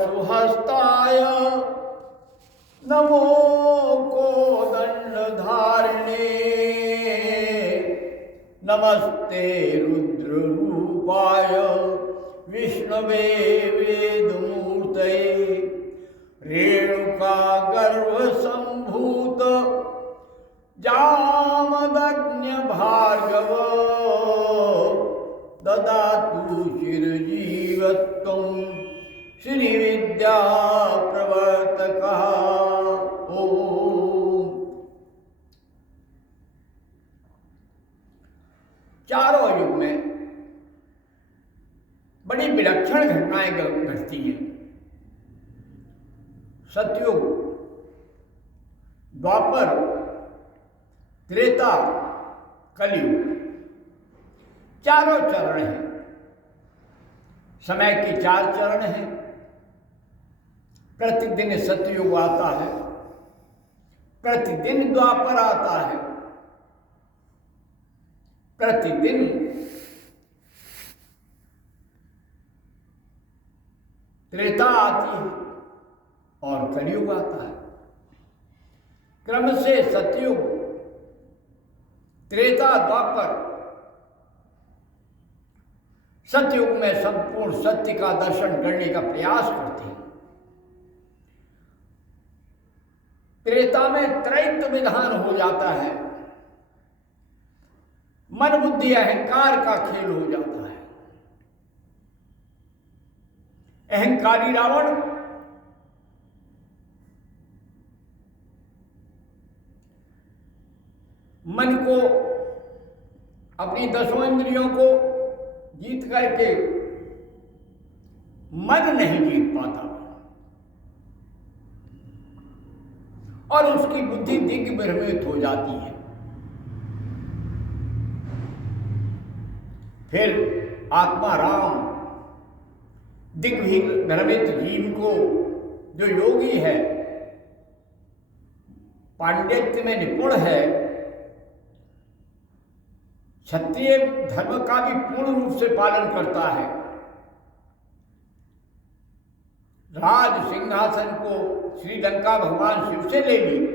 सुहस्ताय नमो कोदंडधारिणे नमस्ते रुद्ररूपाय विष्णवे वेदमूर्तये रेणुका गर्भसंभूत जामदग्न्य भार्गव ददातु चिरजीवत्वं श्रीविद्या प्रवर्तकः। ओम। चारों युग में बड़ी विलक्षण घटनाएं घटती हैं। सतयुग, द्वापर, त्रेता, कलयुग, चारों चरण हैं। समय के चार चरण हैं। प्रतिदिन सतयुग आता है, प्रतिदिन द्वापर आता है, प्रतिदिन त्रेता आती है और कलयुग आता है। क्रम से सतयुग, त्रेता, द्वापर। सतयुग में संपूर्ण सत्य का दर्शन करने का प्रयास करते हैं। त्रेता में त्रैत्व विधान हो जाता है। मन बुद्धि अहंकार का खेल हो जाता है। अहंकारी रावण मन को, अपनी दसों इंद्रियों को जीत करके मन नहीं जीत पाता और उसकी बुद्धि दिग्भ्रमित हो जाती है। फिर आत्मा राम दिग्भ्रमित जीव को, जो योगी है, पांडित्य में निपुण है, क्षत्रिय धर्म का भी पूर्ण रूप से पालन करता है, राज सिंहासन को श्रीलंका भगवान शिव से ले ली,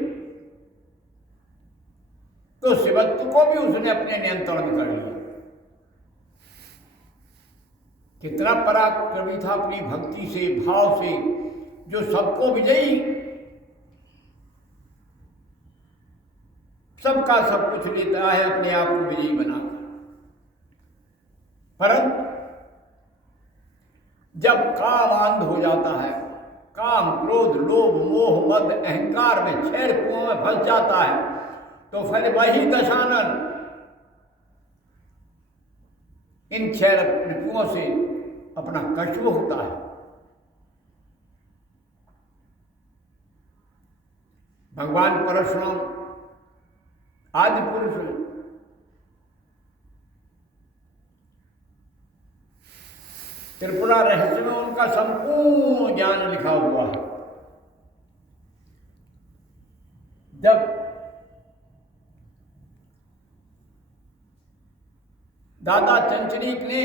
तो शिवत्व को भी उसने अपने नियंत्रण में कर लिया। कितना पराक्रमी था अपनी भक्ति से, भाव से, जो सबको विजयी, सबका सब कुछ लेता है, अपने आप को विजयी बनाकर। परंतु जब काम अंध हो जाता है, काम, क्रोध, लोभ, मोह, मद, अहंकार में, छह कुओं में फंस जाता है, तो फिर वही दशानन इन छह रिपुओं से अपना कष्ट होता है। भगवान परशुराम आदि पुरुष, त्रिपुरा रहस्य में उनका संपूर्ण ज्ञान लिखा हुआ है। जब दादा चंचरीक ने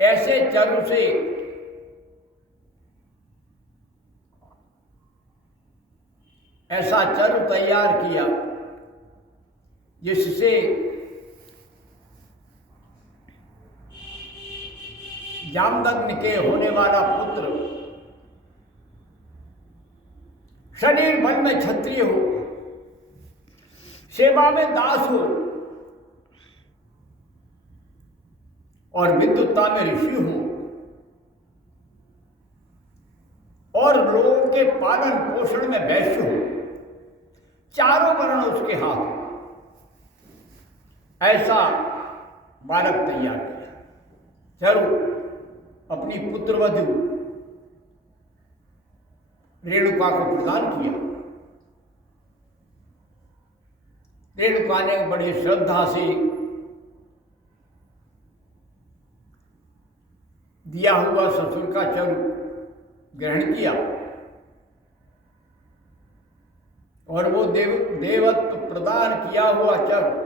ऐसे चरु से ऐसा चरु तैयार किया जिससे जामदग्नि के होने वाला पुत्र शरीर भर में क्षत्रिय हो, सेवा में दास हो और विद्वत्ता में ऋषि हो और लोगों के पालन पोषण में वैश्य हो। चारों वर्ण उसके हाथ, ऐसा बालक तैयार किया। चलो अपनी पुत्रवधू रेणुका को प्रदान किया। रेणुका ने बड़ी श्रद्धा से दिया हुआ ससुर का चरु ग्रहण किया और वो देवत्व प्रदान किया हुआ चरु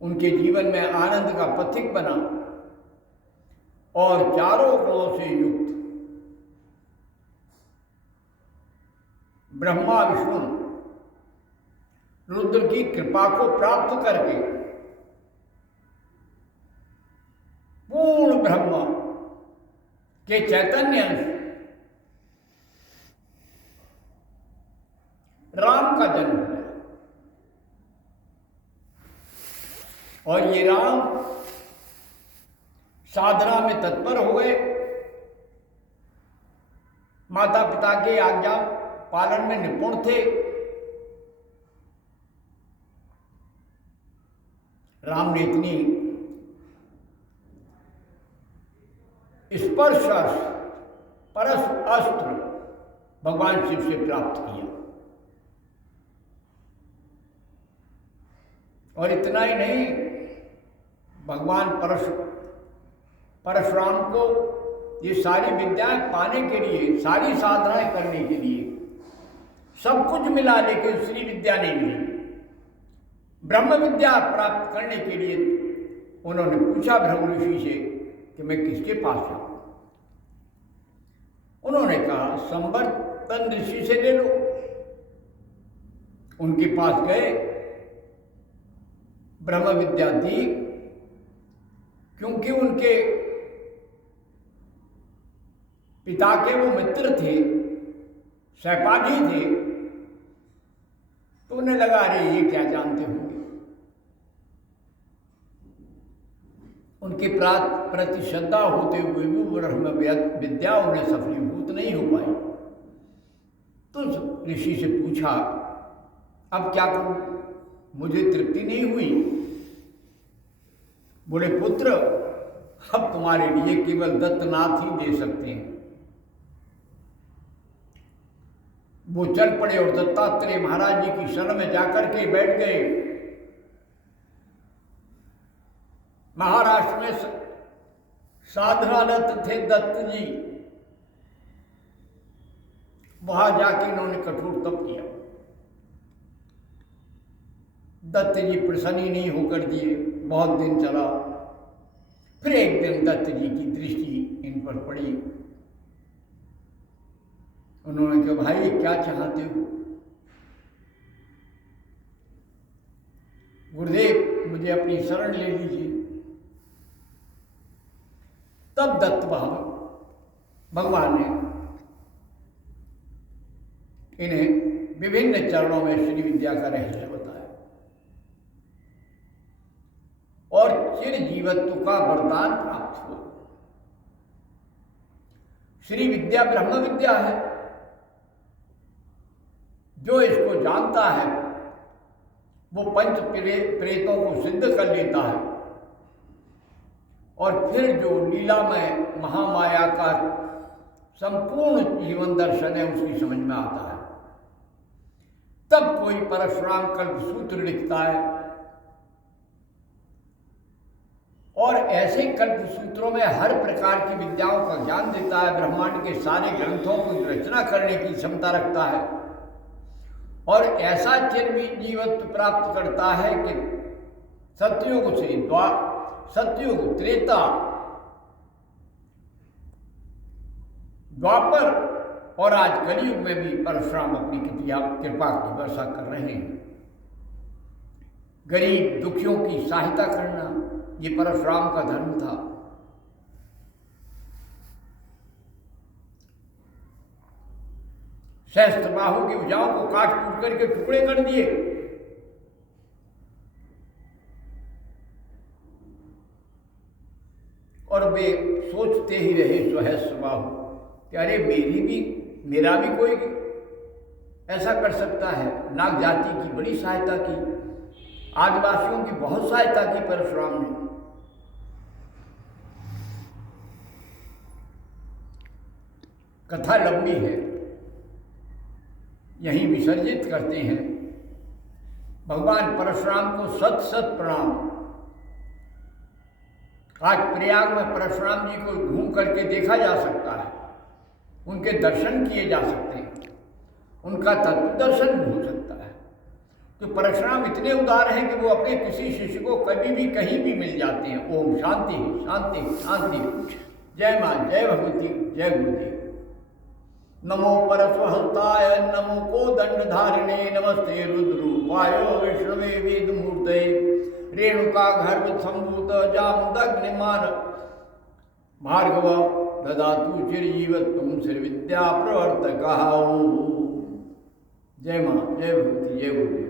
उनके जीवन में आनंद का पथिक बना और चारों गुणों से युक्त ब्रह्मा विष्णु रुद्र की कृपा को प्राप्त करके पूर्ण ब्रह्म के चैतन्य अंश राम का जन्म हुआ। और ये राम साधना में तत्पर हो गए, माता पिता के आज्ञा पालन में निपुण थे। राम ने इतनी स्पर्श परस अस्त्र भगवान शिव से प्राप्त किया। और इतना ही नहीं, भगवान परशुराम को ये सारी विद्याएं पाने के लिए, सारी साधनाएं करने के लिए सब कुछ मिला, लेकिन श्री विद्या नहीं मिली। ब्रह्म विद्या प्राप्त करने के लिए उन्होंने पूछा भृगु ऋषि से कि मैं किसके पास जाऊं। उन्होंने कहा संवर्तन ऋषि से ले लो। उनके पास गए, ब्रह्म विद्या दी, क्योंकि उनके पिता के वो मित्र थे, सहपाठी थे, तो उन्हें लगा अरे ये क्या जानते होंगे। उनके प्रति श्रद्धा होते हुए भी ब्रह्म विद्या उन्हें सफलीभूत नहीं हो पाई। तो ऋषि से पूछा अब क्या करूं, मुझे तृप्ति नहीं हुई। बोले पुत्र, अब तुम्हारे लिए केवल दत्तनाथ ही दे सकते हैं। वो चल पड़े और दत्तात्रेय महाराज जी की शरण में जाकर के बैठ गए। महाराष्ट्र में साधनारत थे दत्त जी, वहां जाके इन्होंने कठोर तप किया। दत्त जी प्रसन्न ही नहीं होकर दिए, बहुत दिन चला। फिर एक दिन दत्त जी की दृष्टि इन पर पड़ी। उन्होंने कहा भाई क्या चाहते हो। गुरुदेव मुझे अपनी शरण ले लीजिए। तब दत्त भगवान ने इन्हें विभिन्न चरणों में श्री विद्या का रहस्य बताया और चिर जीवत्व का वरदान प्राप्त हुआ। श्री विद्या ब्रह्म विद्या है। जो इसको जानता है वो पंच प्रेतों को सिद्ध कर लेता है और फिर जो लीलामय महामाया का संपूर्ण जीवन दर्शन है उसकी समझ में आता है। तब कोई परशुराम कल्प सूत्र लिखता है और ऐसे कल्प सूत्रों में हर प्रकार की विद्याओं का ज्ञान देता है। ब्रह्मांड के सारे ग्रंथों की रचना करने की क्षमता रखता है और ऐसा चिर जीवत्व प्राप्त करता है कि सतयुग से सतयुग, त्रेता, द्वापर और आज कलयुग में भी परशुराम अपनी कृपा की वर्षा कर रहे हैं। गरीब दुखियों की सहायता करना ये परशुराम का धर्म था। सहस्त्रबाहु की भुजाओं को काट कूट करके टुकड़े कर दिए। और वे सोचते ही रहे सहस्त्रबाहु कि अरे मेरा भी कोई ऐसा कर सकता है। नाग जाति की बड़ी सहायता की, आदिवासियों की बहुत सहायता की परशुराम ने। कथा लंबी है, यहीं विसर्जित करते हैं। भगवान परशुराम को सत सत प्रणाम। आज प्रयाग में परशुराम जी को घूम करके देखा जा सकता है, उनके दर्शन किए जा सकते हैं, उनका तत्व दर्शन भी हो सकता है। कि परशुराम इतने उदार हैं कि वो अपने किसी शिष्य को कभी भी कहीं भी मिल जाते हैं। ओम शांति शांति शांति। जय मां, जय भगवती, जय गुरुदेव। नमो परस्वहस्ताय, नमो कोदंडधारिणे, नमस्ते रुद्रूपाय विष्णवे वेदमूर्ते, रेणुका गर्भ संभूत जामुदग्निमान भार्गव ददातु चिरजीवत्वं श्री विद्या प्रवर्तकः। जय मां, जय भगवती, जय गुरुदेव।